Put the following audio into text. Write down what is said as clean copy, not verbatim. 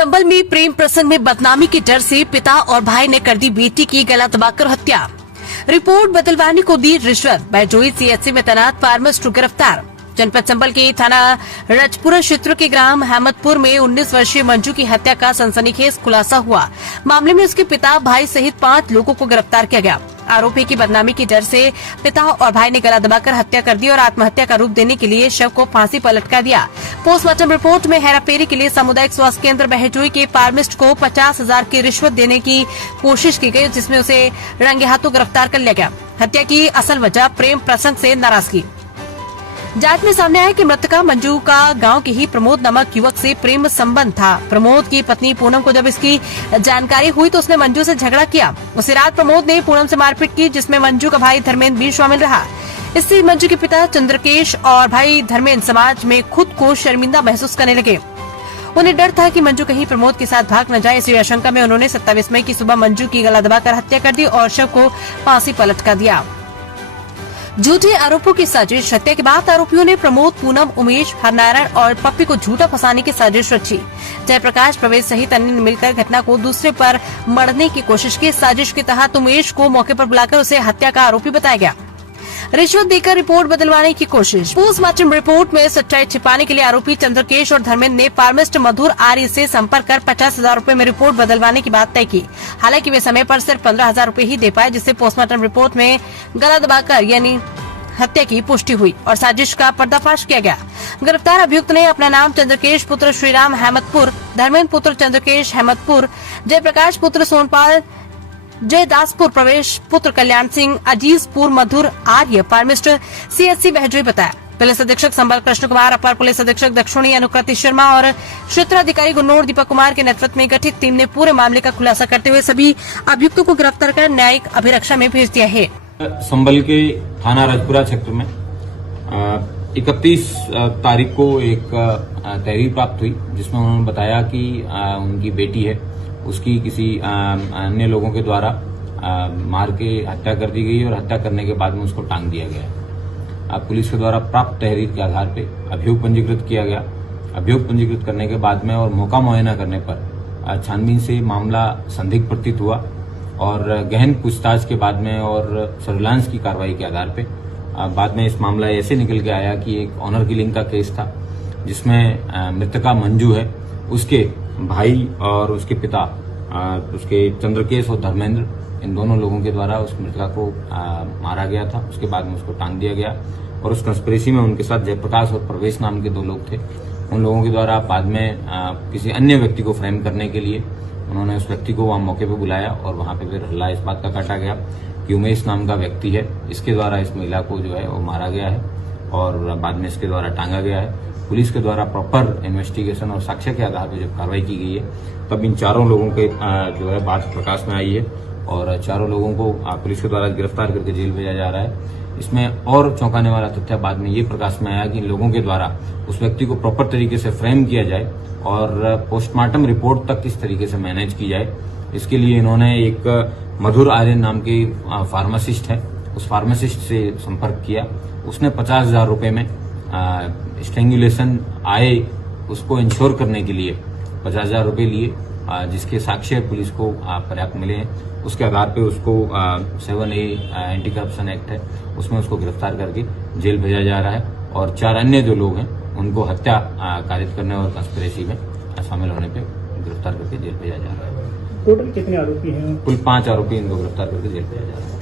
संभल में प्रेम प्रसंग में बदनामी के डर से पिता और भाई ने कर दी बेटी की गला दबाकर हत्या। रिपोर्ट बदलवाने को दी रिश्वत। बैजोई सीएचसी में तैनात फार्मासिस्ट गिरफ्तार। जनपद संभल के थाना रजपुरा क्षेत्र के ग्राम अहमदपुर में 19 वर्षीय मंजू की हत्या का सनसनीखेज खुलासा हुआ। मामले में उसके पिता, भाई सहित 5 लोगों को गिरफ्तार किया गया। आरोपी की बदनामी के डर से पिता और भाई ने गला दबाकर हत्या कर दी और आत्महत्या का रूप देने के लिए शव को फांसी पर लटका दिया। पोस्टमार्टम रिपोर्ट में हेराफेरी के लिए सामुदायिक स्वास्थ्य केंद्र बहजोई के फार्मासिस्ट को 50,000 की रिश्वत देने की कोशिश की गई, जिसमें उसे रंगे हाथों गिरफ्तार कर लिया गया। हत्या की असल वजह प्रेम प्रसंग से नाराजगी। जांच में सामने आया कि मृतका मंजू का गांव के ही प्रमोद नामक युवक से प्रेम संबंध था। प्रमोद की पत्नी पूनम को जब इसकी जानकारी हुई तो उसने मंजू से झगड़ा किया। उसी रात प्रमोद ने पूनम से मारपीट की, जिसमें मंजू का भाई धर्मेंद्र भी शामिल रहा। इससे मंजू के पिता चंद्रकेश और भाई धर्मेंद्र समाज में खुद को शर्मिंदा महसूस करने लगे। उन्हें डर था कि मंजू कहीं प्रमोद के साथ भाग न जाए। इसी आशंका में उन्होंने 27 मई की सुबह मंजू की गला दबाकर हत्या कर दी और शव को फांसी पर लटका दिया। झूठे आरोपों की साजिश। हत्या के बाद आरोपियों ने प्रमोद, पूनम, उमेश, हरनारायण और पप्पी को झूठा फंसाने की साजिश रची। जयप्रकाश, प्रवेश सहित अन्य ने मिलकर घटना को दूसरे पर मढ़ने की कोशिश की। साजिश के तहत उमेश को मौके पर बुलाकर उसे हत्या का आरोपी बताया गया। रिश्वत देकर रिपोर्ट बदलवाने की कोशिश। पोस्टमार्टम रिपोर्ट में सच्चाई छिपाने के लिए आरोपी चंद्रकेश और धर्मेंद्र ने फार्मासिस्ट मधुर आर्य से संपर्क कर 50,000 रूपए में रिपोर्ट बदलवाने की बात तय की। हालांकि वे समय पर सिर्फ 15,000 रूपए ही दे पाए, जिससे पोस्टमार्टम रिपोर्ट में गला दबाकर यानी हत्या की पुष्टि हुई और साजिश का पर्दाफाश किया गया। गिरफ्तार अभियुक्त ने अपना नाम चंद्रकेश पुत्र श्रीराम अहमदपुर, धर्मेंद्र पुत्र चंद्रकेश अहमदपुर, जयप्रकाश पुत्र सोनपाल जयदासपुर, प्रवेश पुत्र कल्याण सिंह, अजीजपुर मधुर आर्य, फार्मासिस्ट सीएचसी बहजोई बताया। पुलिस अधीक्षक संभल कृष्ण कुमार, अपर पुलिस अधीक्षक दक्षिणी अनुकृति शर्मा और क्षेत्राधिकारी गुन्नौर दीपक कुमार के नेतृत्व में गठित टीम ने पूरे मामले का खुलासा करते हुए सभी अभियुक्तों को गिरफ्तार कर न्यायिक अभिरक्षा में भेज दिया है। संभल के थाना रजपुरा क्षेत्र में 31 तारीख को एक तहरीर प्राप्त हुई, जिसमें उन्होंने बताया कि उनकी बेटी है, उसकी किसी अन्य लोगों के द्वारा मार के हत्या कर दी गई और हत्या करने के बाद में उसको टांग दिया गया। पुलिस के द्वारा प्राप्त तहरीर के आधार पर अभियोग पंजीकृत किया गया। अभियोग पंजीकृत करने के बाद में और मौका मुआयना करने पर छानबीन से मामला संदिग्ध प्रतीत हुआ और गहन पूछताछ के बाद में और सर्विलांस की कार्रवाई के आधार पे बाद में इस मामला ऐसे निकल के आया कि एक ऑनर किलिंग का केस था, जिसमें मृतका मंजू है, उसके भाई और उसके पिता, उसके चंद्रकेश और धर्मेंद्र, इन दोनों लोगों के द्वारा उस मृतका को मारा गया था। उसके बाद में उसको टांग दिया गया और उस कंस्पिरेसी में उनके साथ जयप्रकाश और प्रवेश नाम के 2 लोग थे। उन लोगों के द्वारा बाद में किसी अन्य व्यक्ति को फ्रेम करने के लिए उन्होंने उस व्यक्ति को वहां मौके पे बुलाया और वहां पे फिर हल्ला इस बात का काटा गया कि उमेश नाम का व्यक्ति है, इसके द्वारा इस महिला को जो है वो मारा गया है और बाद में इसके द्वारा टांगा गया है। पुलिस के द्वारा प्रॉपर इन्वेस्टिगेशन और साक्ष्य के आधार पर जब कार्रवाई की गई है, तब इन चारों लोगों के जो है बात प्रकाश में आई है और चारों लोगों को पुलिस के द्वारा गिरफ्तार करके जेल भेजा जा रहा है। इसमें और चौंकाने वाला तथ्य बाद में ये प्रकाश में आया कि इन लोगों के द्वारा उस व्यक्ति को प्रॉपर तरीके से फ्रेम किया जाए और पोस्टमार्टम रिपोर्ट तक किस तरीके से मैनेज की जाए, इसके लिए इन्होंने एक मधुर आर्यन नाम के फार्मासिस्ट है, उस फार्मासिस्ट से संपर्क किया। उसने 50,000 रूपये में स्ट्रेंगुलेशन आए उसको इंश्योर करने के लिए 50,000 रूपये लिए, जिसके साक्ष्य पुलिस को पर्याप्त मिले हैं। उसके आधार पे उसको 7A एंटी करप्शन एक्ट है, उसमें उसको गिरफ्तार करके जेल भेजा जा रहा है और 4 अन्य जो लोग हैं उनको हत्या कारित करने और कंस्पिरेसी में शामिल होने पे गिरफ्तार करके जेल भेजा जा रहा है। टोटल कितने आरोपी हैं? कुल 5 आरोपी, इनको गिरफ्तार करके जेल भेजा जा रहा है।